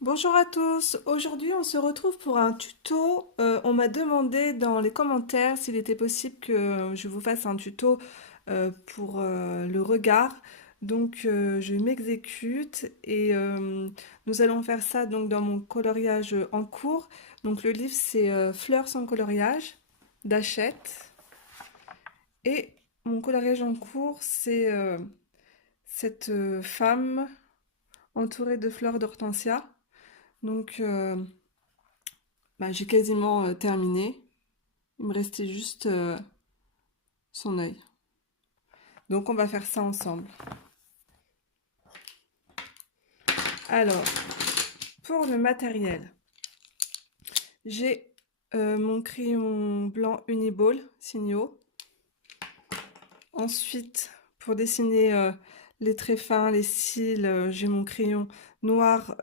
Bonjour à tous, aujourd'hui on se retrouve pour un tuto. On m'a demandé dans les commentaires s'il était possible que je vous fasse un tuto pour le regard. Donc je m'exécute et nous allons faire ça donc dans mon coloriage en cours. Donc le livre c'est Fleurs sans coloriage d'Hachette et mon coloriage en cours c'est cette femme entourée de fleurs d'hortensia. Donc bah, j'ai quasiment terminé. Il me restait juste son œil. Donc on va faire ça ensemble. Alors, pour le matériel, j'ai mon crayon blanc Uniball Signaux. Ensuite, pour dessiner les traits fins, les cils, j'ai mon crayon noir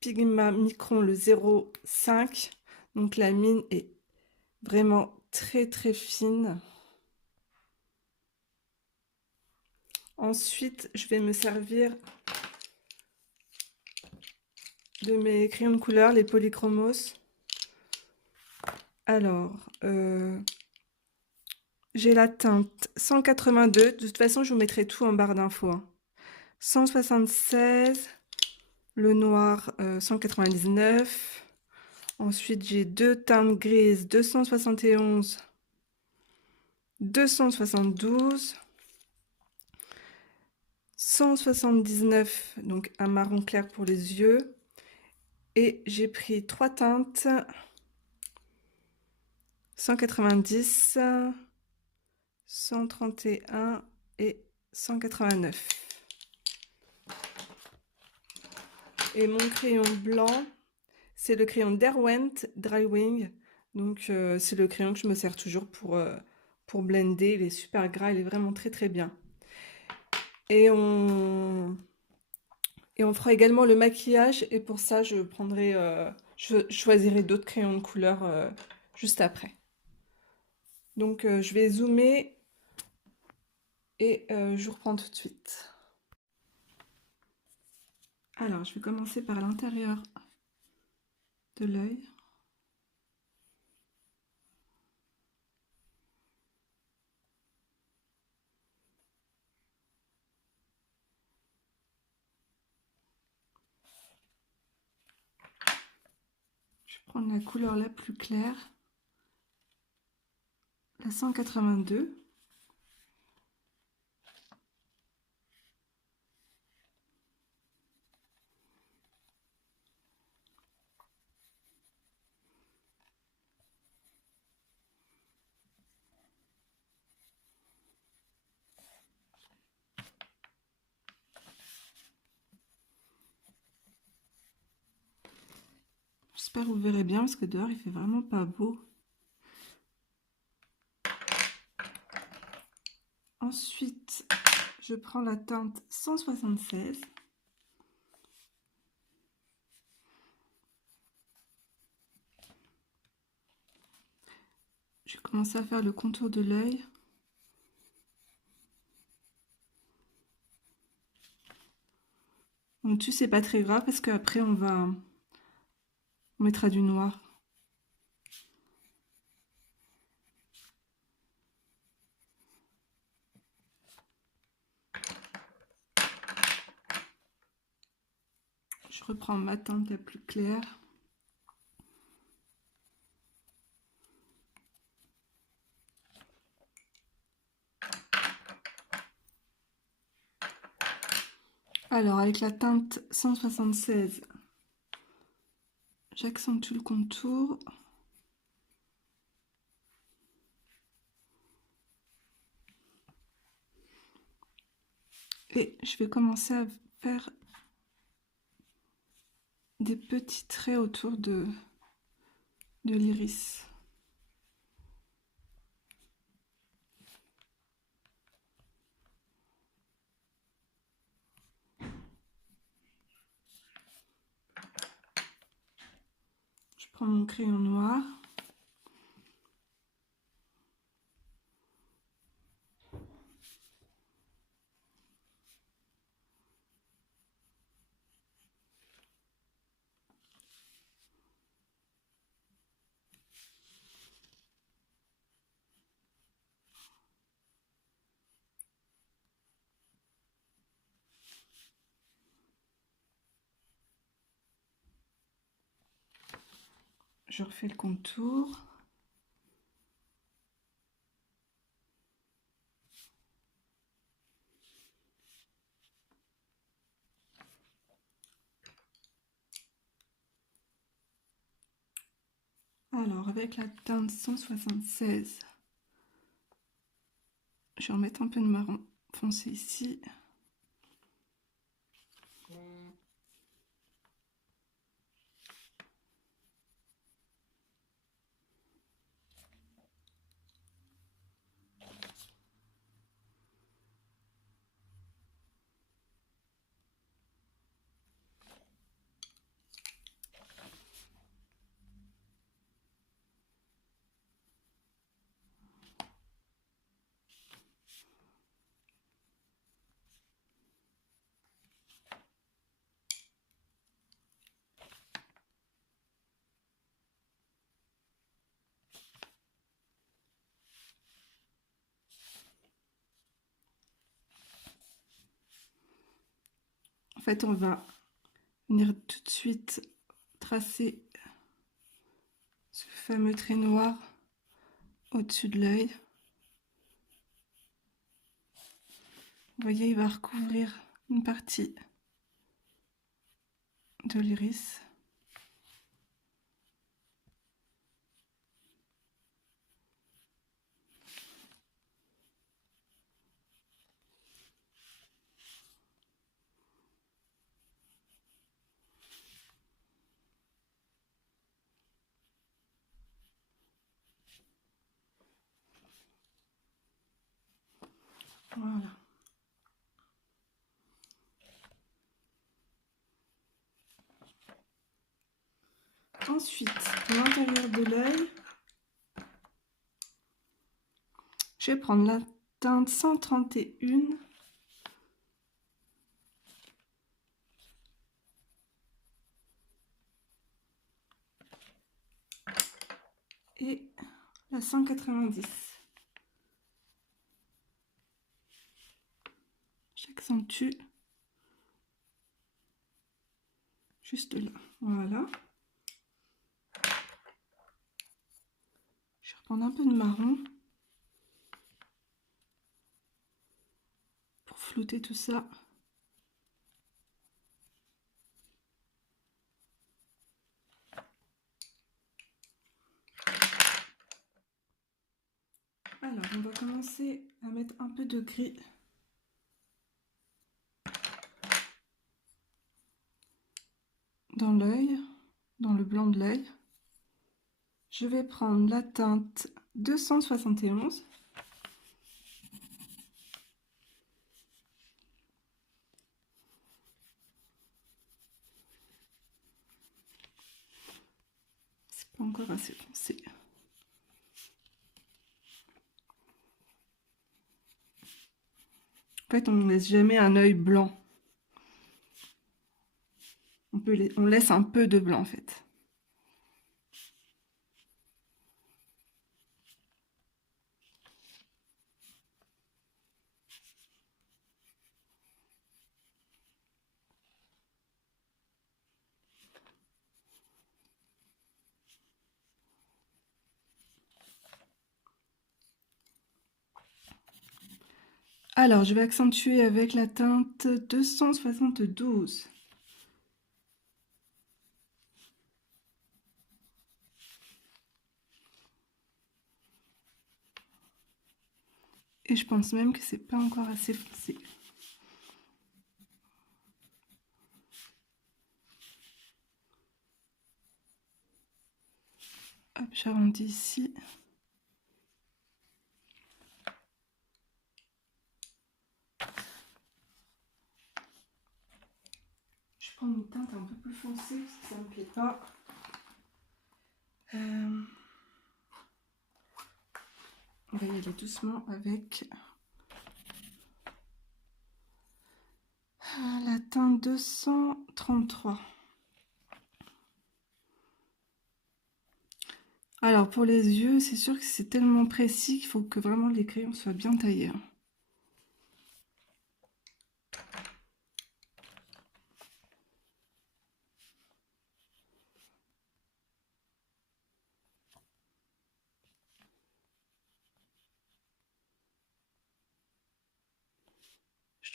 Pigma Micron le 05. Donc la mine est vraiment très très fine. Ensuite, je vais me servir de mes crayons de couleur, les polychromos. Alors, j'ai la teinte 182. De toute façon, je vous mettrai tout en barre d'infos, hein. 176, le noir 199. Ensuite, j'ai deux teintes grises 271, 272, 179, donc un marron clair pour les yeux. Et j'ai pris trois teintes 190, 131 et 189. Et mon crayon blanc, c'est le crayon Derwent Drywing. Donc c'est le crayon que je me sers toujours pour blender. Il est super gras, il est vraiment très très bien. Et on, et on fera également le maquillage. Et pour ça, je choisirai d'autres crayons de couleur juste après. Donc je vais zoomer et je vous reprends tout de suite. Alors, je vais commencer par l'intérieur de l'œil. Je vais prendre la couleur la plus claire, la 182. J'espère que vous verrez bien parce que dehors il fait vraiment pas beau. Ensuite, je prends la teinte 176. Je vais commencer à faire le contour de l'œil. Donc dessus c'est pas très grave parce qu'après on mettra du noir. Je reprends ma teinte la plus claire. Alors avec la teinte 176, j'accentue le contour. Et je vais commencer à faire des petits traits autour de l'iris. Je prends mon crayon noir. Je refais le contour. Alors, avec la teinte 176, je vais remettre un peu de marron foncé ici. En fait, on va venir tout de suite tracer ce fameux trait noir au-dessus de l'œil. Vous voyez, il va recouvrir une partie de l'iris. Voilà. Ensuite, à l'intérieur de l'œil, je vais prendre la teinte 131 et la 190. J'accentue juste là. Voilà. Je vais reprendre un peu de marron pour flouter tout ça. Alors, on va commencer à mettre un peu de gris dans l'œil, dans le blanc de l'œil. Je vais prendre la teinte 271. C'est pas encore assez foncé. En fait, on ne laisse jamais un œil blanc. On laisse un peu de blanc en fait. Alors, je vais accentuer avec la teinte 272. Et je pense même que c'est pas encore assez foncé. Hop, j'arrondis ici. Je prends une teinte un peu plus foncée parce que ça me plaît pas. On va y aller doucement avec la teinte 233. Alors pour les yeux, c'est sûr que c'est tellement précis qu'il faut que vraiment les crayons soient bien taillés.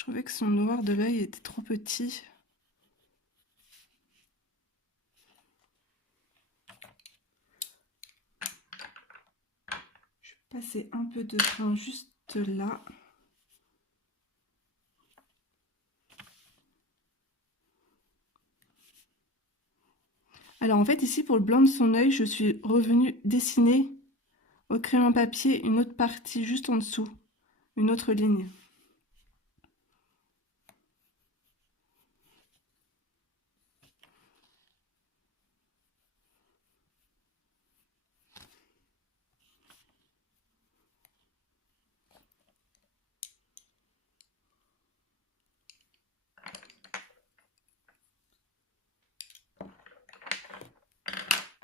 trouvais que son noir de l'œil était trop petit. Je vais passer un peu de blanc juste là. Alors en fait ici pour le blanc de son œil, je suis revenue dessiner au crayon papier une autre partie juste en dessous, une autre ligne.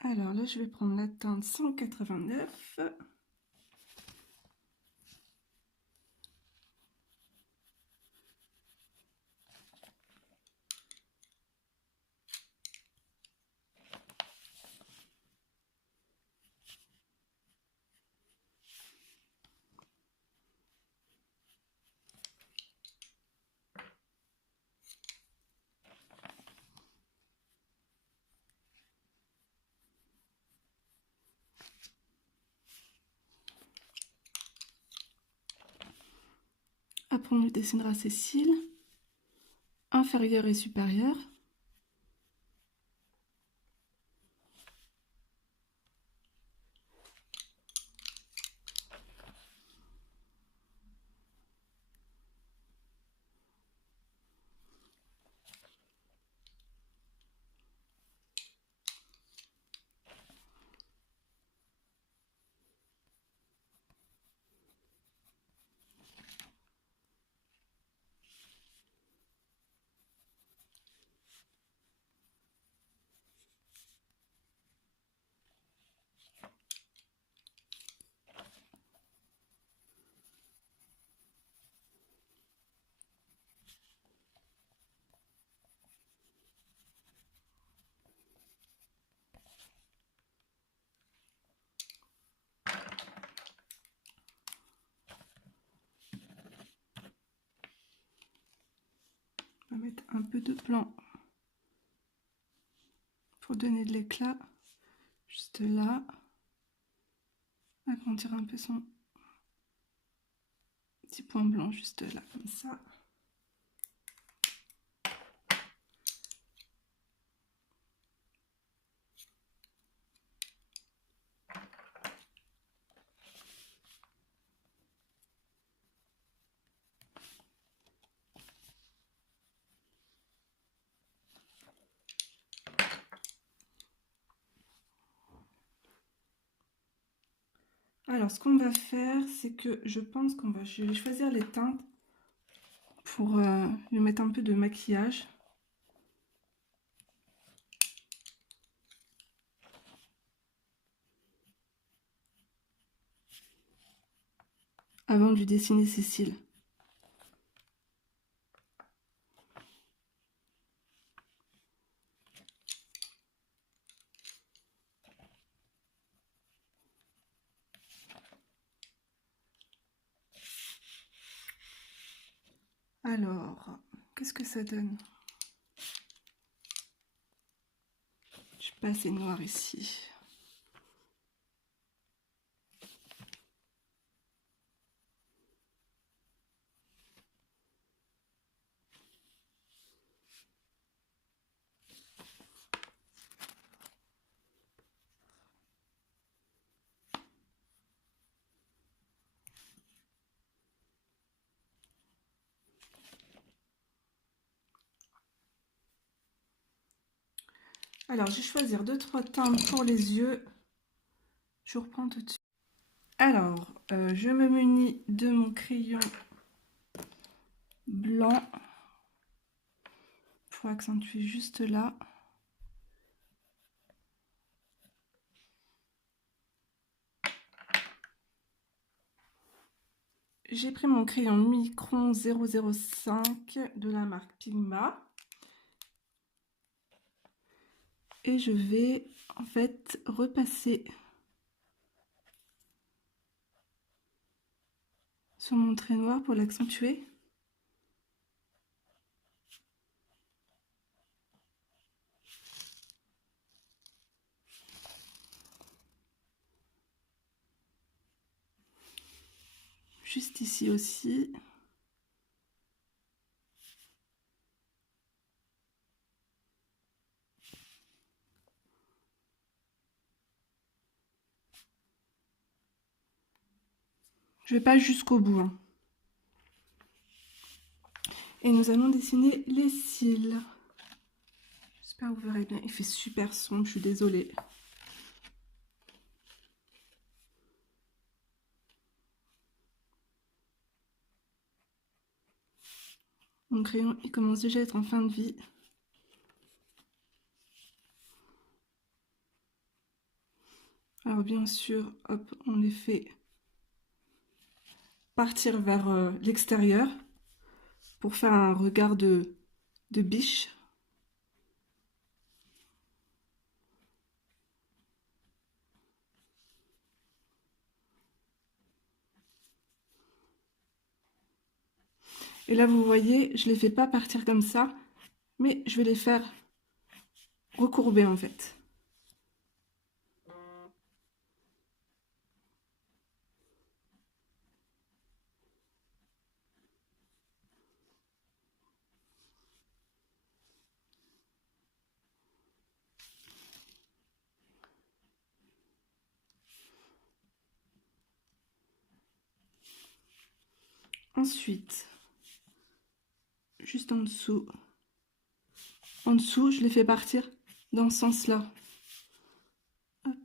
Alors là, je vais prendre la teinte 189. Après, on lui dessinera ses cils, inférieurs et supérieurs. On va mettre un peu de blanc pour donner de l'éclat, juste là. Agrandir un peu son petit point blanc, juste là, comme ça. Alors, ce qu'on va faire, c'est que je pense je vais choisir les teintes pour lui mettre un peu de maquillage. Avant de lui dessiner ses cils. Alors, qu'est-ce que ça donne? Je suis pas assez noire ici. Alors, je vais choisir 2-3 teintes pour les yeux. Je reprends tout de suite. Alors, je me munis de mon crayon blanc pour accentuer juste là. J'ai pris mon crayon Micron 005 de la marque Pigma. Et je vais en fait repasser sur mon trait noir pour l'accentuer. juste ici aussi. Je vais pas jusqu'au bout, hein. Et nous allons dessiner les cils. J'espère que vous verrez bien. Il fait super sombre, je suis désolée. Mon crayon, il commence déjà à être en fin de vie. Alors bien sûr, hop, on les fait partir vers l'extérieur pour faire un regard de biche. Et là, vous voyez, je les fais pas partir comme ça, mais je vais les faire recourber en fait. Ensuite, juste en dessous, je les fais partir dans ce sens-là. Hop.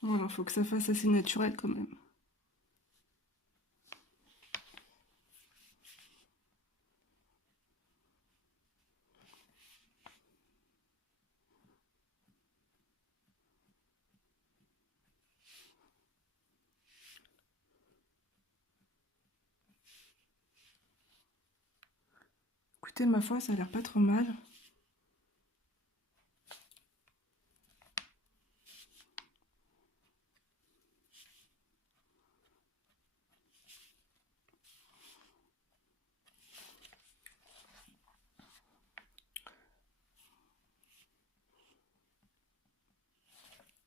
Voilà, faut que ça fasse assez naturel quand même. Écoutez, ma foi, ça a l'air pas trop mal.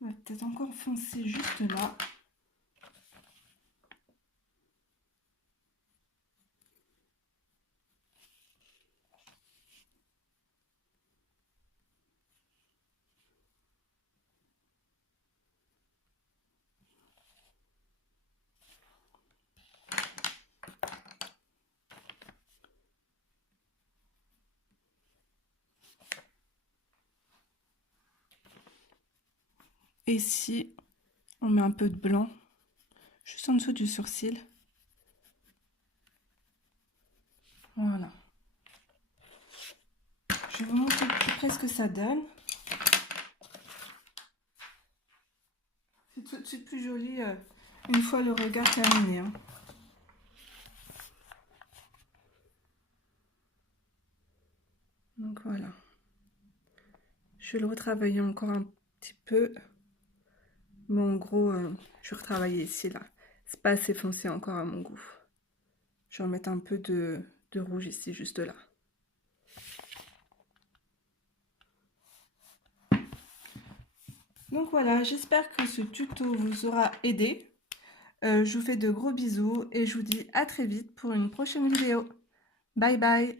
On va peut-être encore foncer juste là. Et ici, on met un peu de blanc, juste en dessous du sourcil. Voilà. Je vais vous montrer de plus près ce que ça donne. C'est tout de suite plus joli une fois le regard terminé, hein. Donc voilà. Je vais le retravailler encore un petit peu. Mais en gros, je vais retravailler ici, là. C'est pas assez foncé encore à mon goût. Je vais remettre un peu de rouge ici, juste là. Donc voilà, j'espère que ce tuto vous aura aidé. Je vous fais de gros bisous et je vous dis à très vite pour une prochaine vidéo. Bye bye!